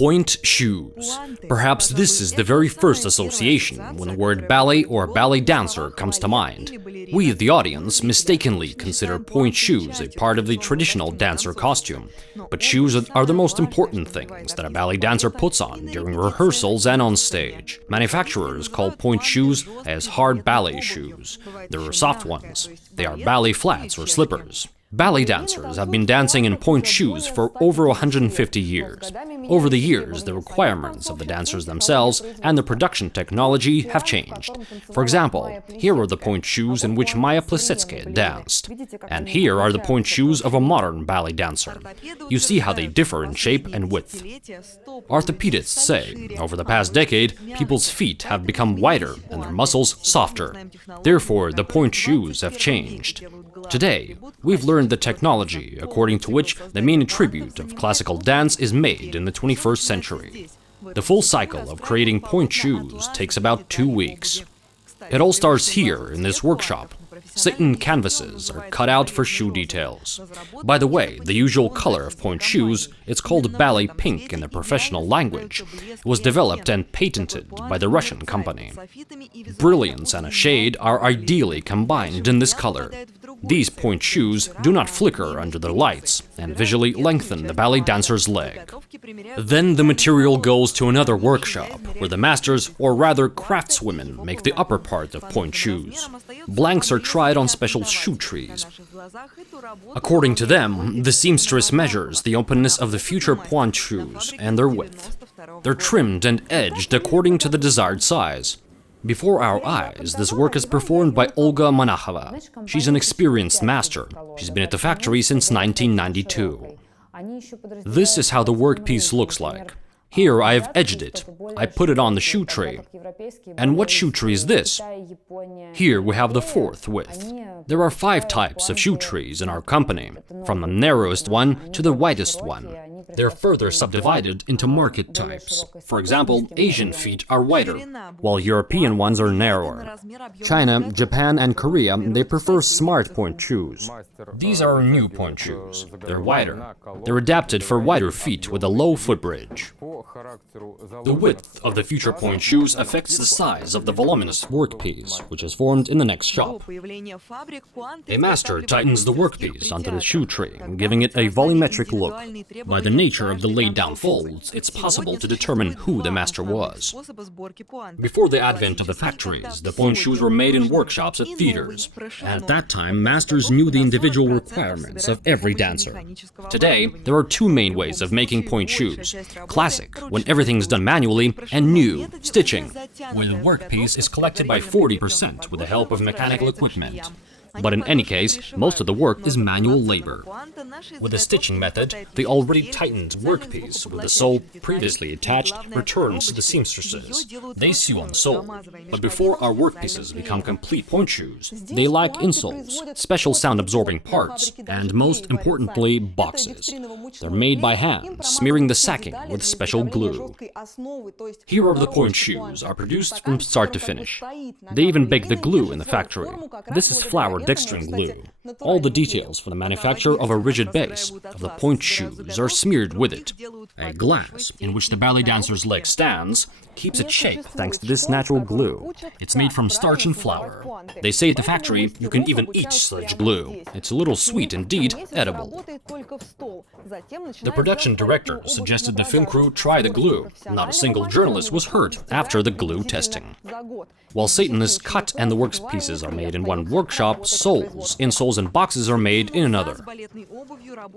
Pointe shoes. Perhaps this is the very first association when the word ballet or ballet dancer comes to mind. We, the audience, mistakenly consider pointe shoes a part of the traditional dancer costume. But shoes are the most important things that a ballet dancer puts on during rehearsals and on stage. Manufacturers call pointe shoes as hard ballet shoes. There are soft ones. They are ballet flats or slippers. Ballet dancers have been dancing in pointe shoes for over 150 years. Over the years, the requirements of the dancers themselves and the production technology have changed. For example, here are the pointe shoes in which Maya Plisetsky danced. And here are the pointe shoes of a modern ballet dancer. You see how they differ in shape and width. Orthopedists say, over the past decade, people's feet have become wider and their muscles softer. Therefore, the pointe shoes have changed. Today, we've learned the technology according to which the main attribute of classical dance is made in the 21st century. The full cycle of creating pointe shoes takes about 2 weeks. It all starts here in this workshop. Satin canvases are cut out for shoe details. By the way, the usual color of pointe shoes, it's called ballet pink in the professional language. It was developed and patented by the Russian company. Brilliance and a shade are ideally combined in this color. These pointe shoes do not flicker under the lights and visually lengthen the ballet dancer's leg. Then the material goes to another workshop, where the masters, or rather craftswomen, make the upper part of pointe shoes. Blanks are tried on special shoe trees. According to them, the seamstress measures the openness of the future pointe shoes and their width. They're trimmed and edged according to the desired size. Before our eyes, this work is performed by Olga Monachova. She's an experienced master. She's been at the factory since 1992. This is how the workpiece looks like. Here I have edged it. I put it on the shoe tray. And what shoe tray is this? Here we have the 4th width. There are 5 types of shoe trees in our company, from the narrowest one to the widest one. They're further subdivided into market types. For example, Asian feet are wider, while European ones are narrower. China, Japan, and Korea, they prefer smart pointe shoes. These are new pointe shoes. They're wider. They're adapted for wider feet with a low footbridge. The width of the future pointe shoes affects the size of the voluminous workpiece, which is formed in the next shop. A master tightens the workpiece onto the shoe tray, giving it a volumetric look. By the nature of the laid-down folds, it's possible to determine who the master was. Before the advent of the factories, the pointe shoes were made in workshops at theaters. At that time, masters knew the individual requirements of every dancer. Today, there are 2 main ways of making pointe shoes. Classic, when everything's done manually, and new, stitching, where the workpiece is collected by 40% with the help of mechanical equipment. But in any case, most of the work is manual labor. With the stitching method, the already tightened workpiece with the sole previously attached returns to the seamstresses. They sew on sole. But before our workpieces become complete pointe shoes, they lack insoles, special sound-absorbing parts, and most importantly, boxes. They're made by hand, smearing the sacking with special glue. Here are the pointe shoes are produced from start to finish. They even bake the glue in the factory. This is flour dextrin glue. All the details for the manufacture of a rigid base of the pointe shoes are smeared with it. A glass, in which the ballet dancer's leg stands, keeps its shape thanks to this natural glue. It's made from starch and flour. They say at the factory you can even eat such glue. It's a little sweet, indeed edible. The production director suggested the film crew try the glue. Not a single journalist was hurt after the glue testing. While Satan is cut and the workpieces are made in one workshop, soles, insoles, and boxes are made in another.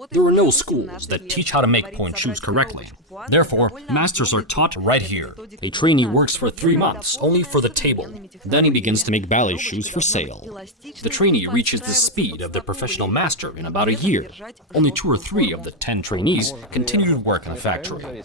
There are no schools that teach how to make pointe shoes correctly. Therefore, masters are taught right here. A trainee works for 3 months, only for the table. Then he begins to make ballet shoes for sale. The trainee reaches the speed of the professional master in about a year. Only 2 or 3 of the 10 trainees continue to work in the factory.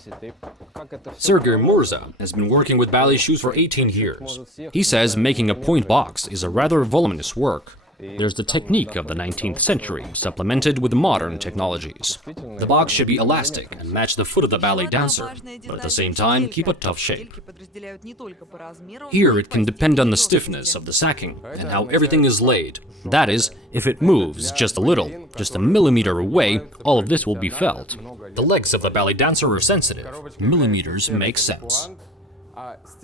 Sergei Murza has been working with ballet shoes for 18 years. He says making a pointe box is a rather voluminous work. There's the technique of the 19th century, supplemented with modern technologies. The box should be elastic and match the foot of the ballet dancer, but at the same time keep a tough shape. Here it can depend on the stiffness of the sacking and how everything is laid. That is, if it moves just a little, just a millimeter away, all of this will be felt. The legs of the ballet dancer are sensitive. Millimeters make sense.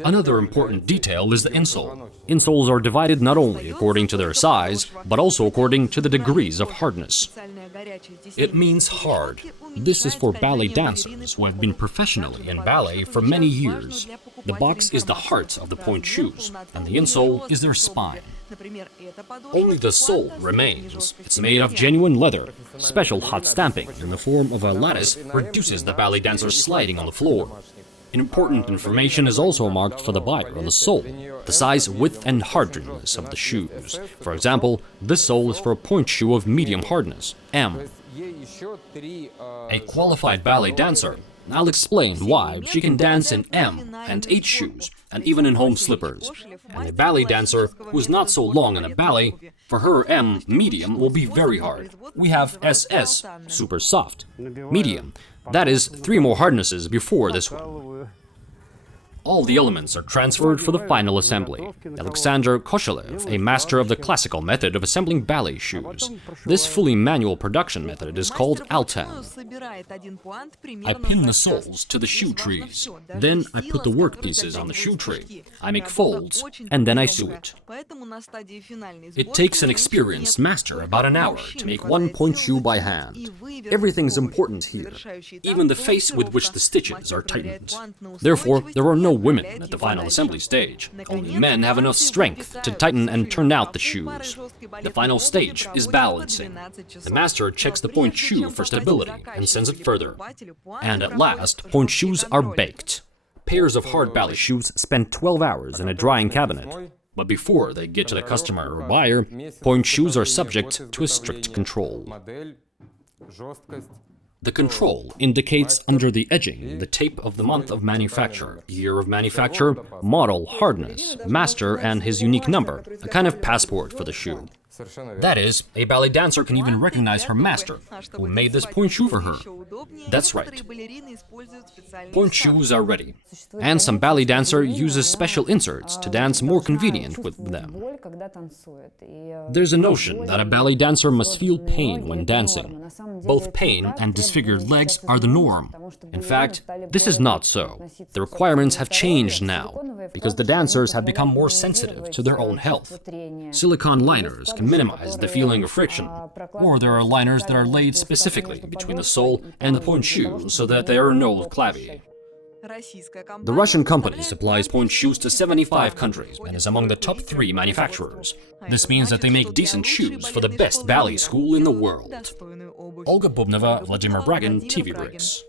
Another important detail is the insole. Insoles are divided not only according to their size, but also according to the degrees of hardness. It means hard. This is for ballet dancers who have been professionally in ballet for many years. The box is the heart of the pointe shoes, and the insole is their spine. Only the sole remains. It's made of genuine leather. Special hot stamping in the form of a lattice reduces the ballet dancer sliding on the floor. Important information is also marked for the buyer on the sole, the size, width, and hardness of the shoes. For example, this sole is for a pointe shoe of medium hardness, M. A qualified ballet dancer, I'll explain why she can dance in M and H shoes, and even in home slippers. And a ballet dancer who is not so long in a ballet, for her M, medium, will be very hard. We have SS, super soft, medium. That is 3 more hardnesses before this one. All the elements are transferred for the final assembly. Alexander Koshelev, a master of the classical method of assembling ballet shoes. This fully manual production method is called Altan. I pin the soles to the shoe trees. Then I put the work pieces on the shoe tree. I make folds, and then I sew it. It takes an experienced master about an hour to make one pointe shoe by hand. Everything's important here, even the face with which the stitches are tightened. Therefore, there are no women at the final assembly stage. Only men have enough strength to tighten and turn out the shoes. The final stage is balancing. The master checks the pointe shoe for stability and sends it further. And at last, pointe shoes are baked. Pairs of hard ballet shoes spend 12 hours in a drying cabinet. But before they get to the customer or buyer, pointe shoes are subject to a strict control. The control indicates under the edging the tape of the month of manufacture, year of manufacture, model, hardness, master, and his unique number, a kind of passport for the shoe. That is, a ballet dancer can even recognize her master, who made this pointe shoe for her. That's right. Pointe shoes are ready, and some ballet dancer uses special inserts to dance more convenient with them. There's a notion that a ballet dancer must feel pain when dancing. Both pain and disfigured legs are the norm. In fact, this is not so. The requirements have changed now, because the dancers have become more sensitive to their own health. Silicone liners can minimize the feeling of friction, or there are liners that are laid specifically between the sole and the pointe shoe so that there are no clavii. The Russian company supplies pointe shoes to 75 countries and is among the top 3 manufacturers. This means that they make decent shoes for the best ballet school in the world. Olga Bubnova, Vladimir Bragin, TV Bricks.